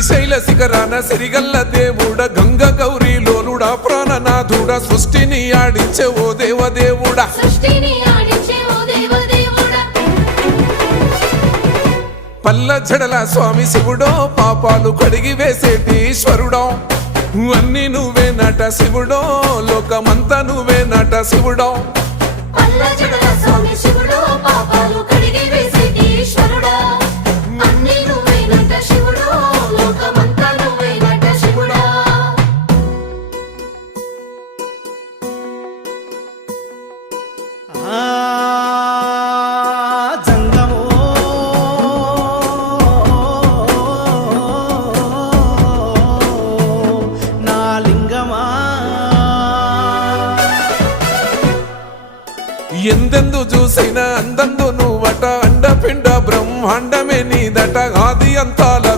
శ్రీశైల శిఖరాన సిరిగల్ల దేవుడ గంగ గౌరీ లోలుడా ప్రాణనాథుడా సృష్టిని ఆడించే ఓ దేవదేవుడా పల్ల జడల స్వామి శివుడో పాపాలు కడిగి వేసేటి ఈశ్వరుడో అన్ని నువ్వే నట శివుడో లోకమంతా నువ్వే నట శివుడో ఎందెందు చూసైనా అందందు